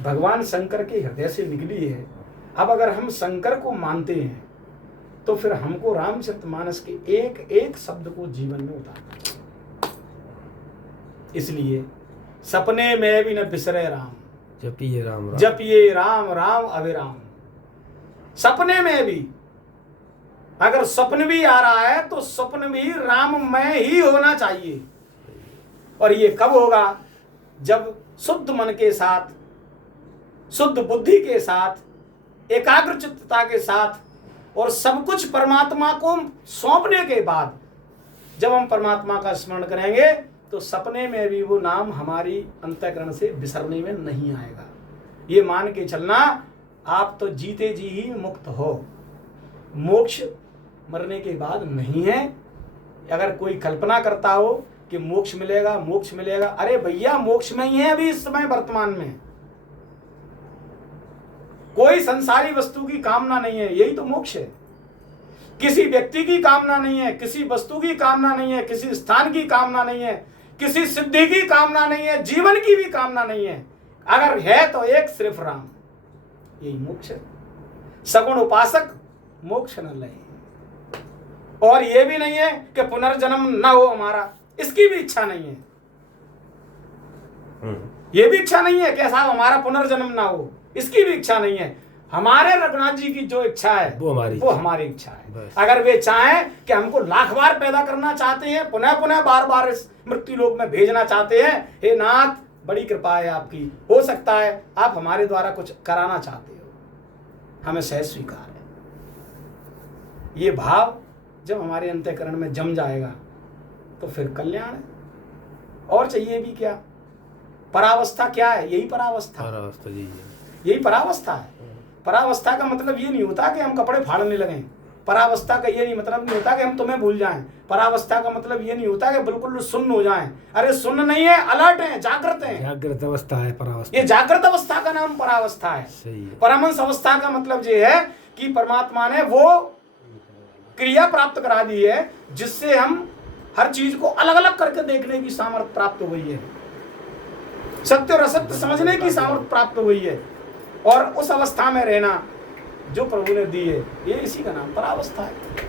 भगवान शंकर के हृदय से निकली है। अब अगर हम शंकर को मानते हैं तो फिर हमको रामचरितमानस के एक एक शब्द को जीवन में उतारना चाहिए। इसलिए सपने में भी न बिसरे राम, जपिए राम राम, जपिए राम राम अविराम। सपने में भी, अगर स्वप्न भी आ रहा है तो स्वप्न भी राममय ही होना चाहिए। और ये कब होगा? जब शुद्ध मन के साथ, शुद्ध बुद्धि के साथ, एकाग्र चित्तता के साथ और सब कुछ परमात्मा को सौंपने के बाद जब हम परमात्मा का स्मरण करेंगे तो सपने में भी वो नाम हमारी अंतःकरण से बिसरने में नहीं आएगा। ये मान के चलना, आप तो जीते जी ही मुक्त हो, मोक्ष मरने के बाद नहीं है। अगर कोई कल्पना करता हो कि मोक्ष मिलेगा, मोक्ष मिलेगा, अरे भैया मोक्ष में ही है अभी इस समय वर्तमान में। कोई संसारी वस्तु की कामना नहीं है, यही तो मोक्ष है। किसी व्यक्ति की कामना नहीं है, किसी वस्तु की कामना नहीं है, किसी स्थान की कामना नहीं है, किसी सिद्धि की कामना नहीं है, जीवन की भी कामना नहीं है। अगर है तो एक सिर्फ राम, यही मोक्ष है। सगुण उपासक मोक्ष न लहे। और ये भी नहीं है कि पुनर्जन्म न हो हमारा, इसकी भी इच्छा नहीं है। ये भी इच्छा नहीं है कि साहब हमारा पुनर्जन्म ना हो, इसकी भी इच्छा नहीं है। हमारे रघुनाथ जी की जो इच्छा है वो हमारी इच्छा है। अगर वे चाहें कि हमको लाख बार पैदा करना चाहते हैं, पुनः पुनः बार बार इस मृत्यु लोक में भेजना चाहते हैं, हे नाथ बड़ी कृपा है आपकी, हो सकता है आप हमारे द्वारा कुछ कराना चाहते हो, हमें सहज स्वीकार है। ये भाव जब हमारे अंतःकरण में जम जाएगा तो फिर कल्याण है। और चाहिए भी क्या? परावस्था क्या है? यही परावस्था, यही परावस्था है। परावस्था का मतलब ये नहीं होता कि हम कपड़े फाड़ने लगें। परावस्था का ये नहीं मतलब नहीं होता कि हम तुम्हें भूल जाएं। परावस्था का मतलब ये नहीं होता कि बिल्कुल सुन्न हो जाएं। अरे सुन्न नहीं है, अलर्ट है, जागृत है। जागृत अवस्था है परावस्था। ये जागृत अवस्था का नाम परावस्था है। सही है। परमहंस अवस्था का मतलब ये है कि परमात्मा ने वो क्रिया प्राप्त करा दी है जिससे हम हर चीज को अलग अलग करके देखने की सामर्थ्य प्राप्त हो गई है, सत्य और असत्य समझने की सामर्थ्य प्राप्त हो गई है। और उस अवस्था में रहना जो प्रभु ने दी है, ये इसी का नाम परावस्था है।